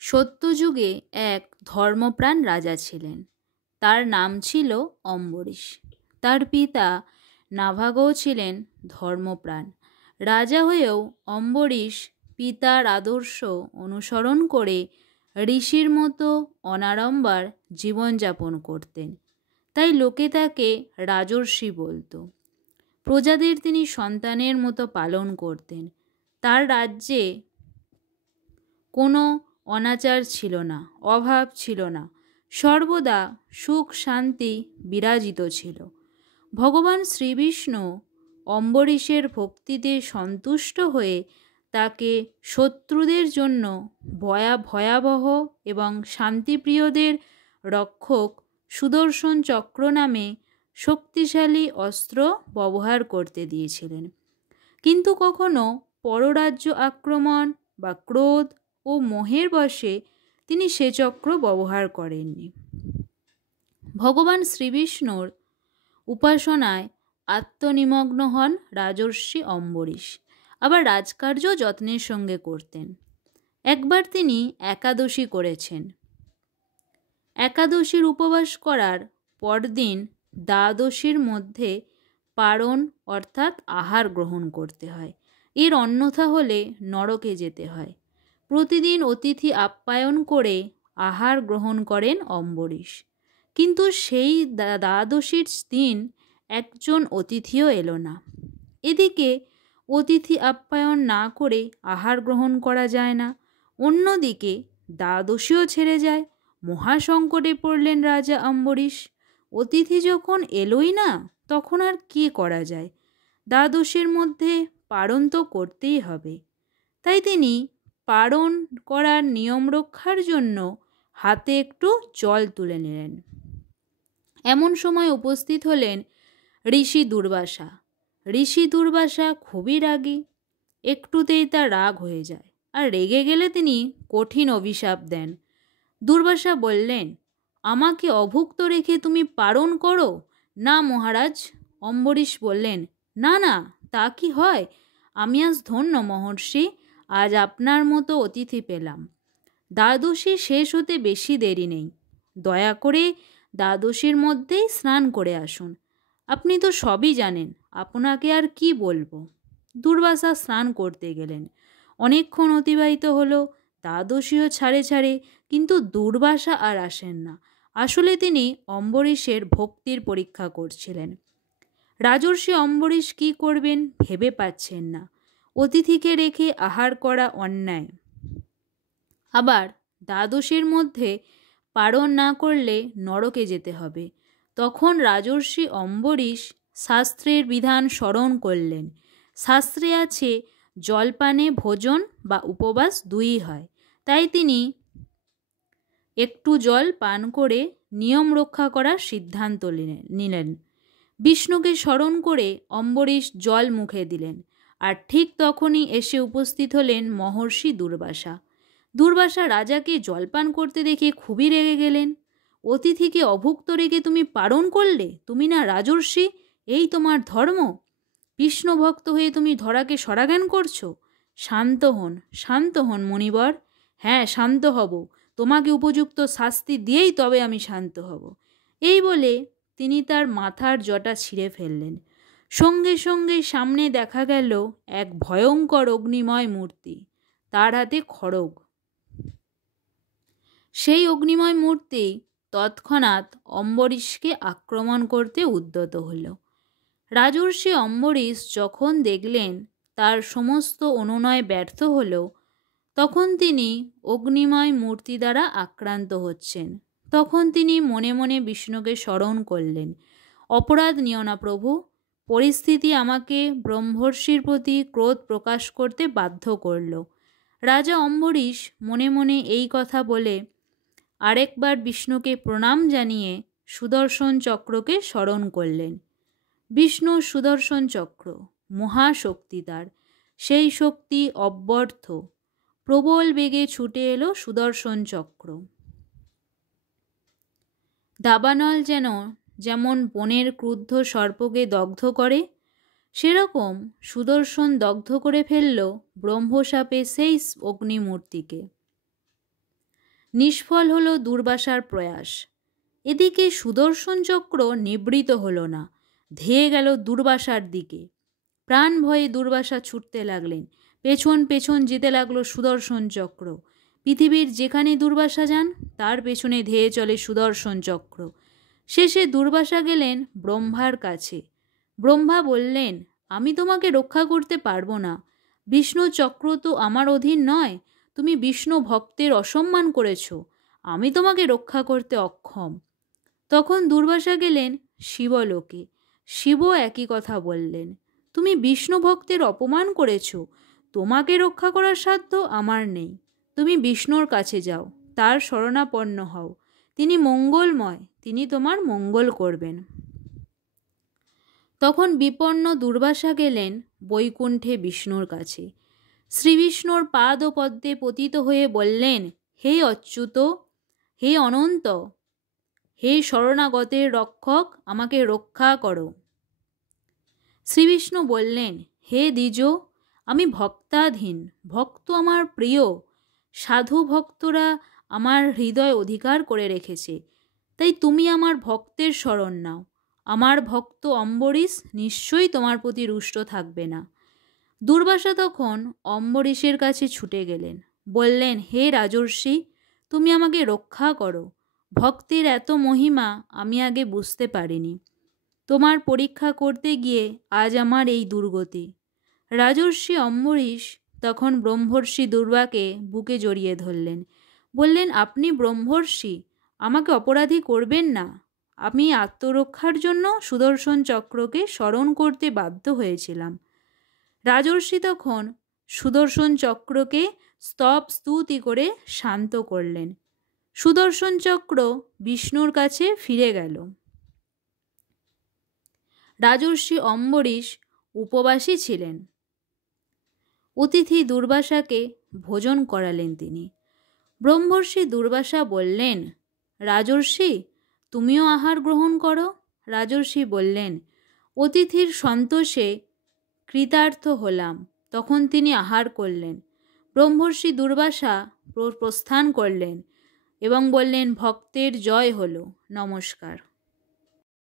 সত্যযুগে এক ধর্মপ্রাণ রাজা ছিলেন। তার নাম ছিল অম্বরীশ। তার পিতা নাভাগও ছিলেন ধর্মপ্রাণ। রাজা হয়েও অম্বরীশ পিতার আদর্শ অনুসরণ করে ঋষির মতো অনাড়ম্বর জীবনযাপন করতেন। তাই লোকে তাকে রাজর্ষি বলতো। প্রজাদের তিনি সন্তানের মতো পালন করতেন। তার রাজ্যে কোনো অনাচার ছিল না, অভাব ছিল না, সর্বদা সুখ শান্তি বিরাজিত ছিল। ভগবান শ্রীবিষ্ণু অম্বরীশের ভক্তিতে সন্তুষ্ট হয়ে তাকে শত্রুদের জন্য ভয়াবহ এবং শান্তিপ্রিয়দের রক্ষক সুদর্শন চক্র নামে শক্তিশালী অস্ত্র ব্যবহার করতে দিয়েছিলেন। কিন্তু কখনো পররাজ্য আক্রমণ বা ক্রোধ ও মোহের বশে তিনি সে চক্র ব্যবহার করেননি। ভগবান শ্রীবিষ্ণুর উপাসনায় আত্মনিমগ্ন হন রাজর্ষি অম্বরীশ। আবার রাজকার্য যত্নের সঙ্গে করতেন। একবার তিনি একাদশী করেছেন। একাদশীর উপবাস করার পরদিন দ্বাদশীর মধ্যে পারণ অর্থাৎ আহার গ্রহণ করতে হয়। এর অন্যথা হলে নরকে যেতে হয়। প্রতিদিন অতিথি আপ্যায়ন করে আহার গ্রহণ করেন অম্বরীশ। কিন্তু সেই দ্বাদশীর দিন একজন অতিথিও এলো না। এদিকে অতিথি আপ্যায়ন না করে আহার গ্রহণ করা যায় না, অন্যদিকে দ্বাদশীও ছেড়ে যায়। মহাসংকটে পড়লেন রাজা অম্বরীশ। অতিথি যখন এলোই না, তখন আর কি করা যায়? দ্বাদশীর মধ্যে পারণ তো করতেই হবে। তাই তিনি পারণ করার নিয়ম রক্ষার জন্য হাতে একটু জল তুলে নিলেন। এমন সময় উপস্থিত হলেন ঋষি দুর্বাসা। ঋষি দুর্বাসা খুবই রাগী। একটুতেই তার রাগ হয়ে যায়, আর রেগে গেলে তিনি কঠিন অভিশাপ দেন। দুর্বাসা বললেন, আমাকে অভুক্ত রেখে তুমি পারণ করো? না মহারাজ। অম্বরীশ বললেন, না না, তা কি হয়? আমি আজ ধন্য মহর্ষি, আজ আপনার মতো অতিথি পেলাম। দ্বাদশী শেষ হতে বেশি দেরি নেই। দয়া করে দ্বাদশীর মধ্যেই স্নান করে আসুন। আপনি তো সবই জানেন, আপনাকে আর কি বলবো। দুর্বাসা স্নান করতে গেলেন। অনেকক্ষণ অতিবাহিত হলো। দ্বাদশীও ছাড়ে ছাড়ে, কিন্তু দুর্বাসা আর আসেন না। আসলে তিনি অম্বরীশের ভক্তির পরীক্ষা করছিলেন। রাজর্ষি অম্বরীশ কি করবেন ভেবে পাচ্ছেন না। অতিথিকে রেখে আহার করা অন্যায়। আবার দ্বাদশীর মধ্যে পারণ না করলে নরকে যেতে হবে। তখন রাজর্ষি অম্বরীশ শাস্ত্রের বিধান স্মরণ করলেন। শাস্ত্রে আছে জলপানে ভোজন বা উপবাস দুই হয়। তাই তিনি একটু জল পান করে নিয়ম রক্ষা করার সিদ্ধান্ত নিলেন। বিষ্ণুকে স্মরণ করে অম্বরীশ জল মুখে দিলেন। আর ঠিক তখনই এসে উপস্থিত হলেন মহর্ষি দুর্বাসা। দুর্বাসা রাজাকে জলপান করতে দেখে খুবই রেগে গেলেন। অতিথিকে অভুক্ত রেখে তুমি পারণ করলে? তুমি না রাজর্ষি? এই তোমার ধর্ম? বিষ্ণু ভক্ত হয়ে তুমি ধরাকে সরাজ্ঞান করছো? শান্ত হন মণিবর। হ্যাঁ, শান্ত হব। তোমাকে উপযুক্ত শাস্তি দিয়েই তবে আমি শান্ত হব। এই বলে তিনি তার মাথার জটা ছিঁড়ে ফেললেন। সঙ্গে সঙ্গে সামনে দেখা গেল এক ভয়ঙ্কর অগ্নিময় মূর্তি, তার হাতে খড়গ। সেই অগ্নিময় মূর্তি তৎক্ষণাৎ অম্বরীশকে আক্রমণ করতে উদ্যত হল। রাজর্ষি অম্বরীশ যখন দেখলেন তার সমস্ত অনুনয় ব্যর্থ হল, তখন তিনি অগ্নিময় মূর্তি দ্বারা আক্রান্ত হচ্ছেন। তখন তিনি মনে মনে বিষ্ণুকে স্মরণ করলেন। অপরাধ নিও না প্রভু, পরিস্থিতি আমাকে ব্রহ্মর্ষির প্রতি ক্রোধ প্রকাশ করতে বাধ্য করল। রাজা অম্বরীশ মনে মনে এই কথা বলে আরেকবার বিষ্ণুকে প্রণাম জানিয়ে সুদর্শন চক্রকে স্মরণ করলেন। বিষ্ণু সুদর্শন চক্র মহাশক্তি তার, সেই শক্তি অব্যর্থ। প্রবল বেগে ছুটে এলো সুদর্শন চক্র। দাবানল যেমন বনের ক্রুদ্ধ সর্পকে দগ্ধ করে, সেরকম সুদর্শন দগ্ধ করে ফেলল ব্রহ্মশাপে সেই অগ্নিমূর্তিকে। নিষ্ফল হলো দুর্বাসার প্রয়াস। এদিকে সুদর্শন চক্র নিবৃত হলো না, ধেয়ে গেল দুর্বাসার দিকে। প্রাণ ভয়ে দুর্বাসা ছুটতে লাগলেন। পেছন পেছন যেতে লাগলো সুদর্শন চক্র। পৃথিবীর যেখানে দুর্বাসা যান তার পেছনে ধেয়ে চলে সুদর্শন চক্র। শেষে দুর্বাসা গেলেন ব্রহ্মার কাছে। ব্রহ্মা বললেন, আমি তোমাকে রক্ষা করতে পারবো না। বিষ্ণু চক্র তো আমার অধীন নয়। তুমি বিষ্ণু ভক্তের অসম্মান করেছ। আমি তোমাকে রক্ষা করতে অক্ষম। তখন দুর্বাসা গেলেন শিবলোকে। শিবও একই কথা বললেন, তুমি বিষ্ণু ভক্তের অপমান করেছ। তোমাকে রক্ষা করার সাধ্য আমার নেই। তুমি বিষ্ণুর কাছে যাও, তার শরণাপন্ন হও। তিনি মঙ্গলময়, তিনি তোমার মঙ্গল করবেন। তখন বিপন্ন দুর্বাসা গেলেন বৈকুণ্ঠে বিষ্ণুর কাছে। শ্রীবিষ্ণুর পাদ ও পদ্মে পতিত হয়ে বললেন, হে অচ্যুত, হে অনন্ত, হে শরণাগতের রক্ষক, আমাকে রক্ষা করো। শ্রীবিষ্ণু বললেন, হে দ্বিজ, আমি ভক্তাধীন, ভক্ত আমার প্রিয়। সাধু ভক্তরা আমার হৃদয় অধিকার করে রেখেছে, তাই তুমি আমার ভক্তের শরণ নাও। আমার ভক্ত অম্বরীশ নিশ্চয়ই তোমার প্রতি রুষ্ট থাকবে না। দুর্বাসা তখন অম্বরীশের কাছে ছুটে গেলেন। বললেন, হে রাজর্ষি, তুমি আমাকে রক্ষা করো। ভক্তের এত মহিমা আমি আগে বুঝতে পারিনি। তোমার পরীক্ষা করতে গিয়ে আজ আমার এই দুর্গতি। রাজর্ষি অম্বরীশ তখন ব্রহ্মর্ষি দুর্বাকে বুকে জড়িয়ে ধরলেন। বললেন, আপনি ব্রহ্মর্ষি, আমাকে অপরাধী করবেন না। আমি আত্মরক্ষার জন্য সুদর্শন চক্রকে স্মরণ করতে বাধ্য হয়েছিলাম। রাজর্ষি তখন সুদর্শন চক্রকে স্তব স্তুতি করে শান্ত করলেন। সুদর্শন চক্র বিষ্ণুর কাছে ফিরে গেল। রাজর্ষি অম্বরীশ উপবাসী ছিলেন। অতিথি দুর্বাসাকে ভোজন করালেন তিনি। ব্রহ্মর্ষি দুর্বাসা বললেন, রাজর্ষি, তুমিও আহার গ্রহণ করো। রাজর্ষি বললেন, অতিথির সন্তোষে কৃতার্থ হলাম। তখন তিনি আহার করলেন। ব্রহ্মর্ষি দুর্বাসা প্রস্থান করলেন এবং বললেন, ভক্তের জয় হলো, নমস্কার।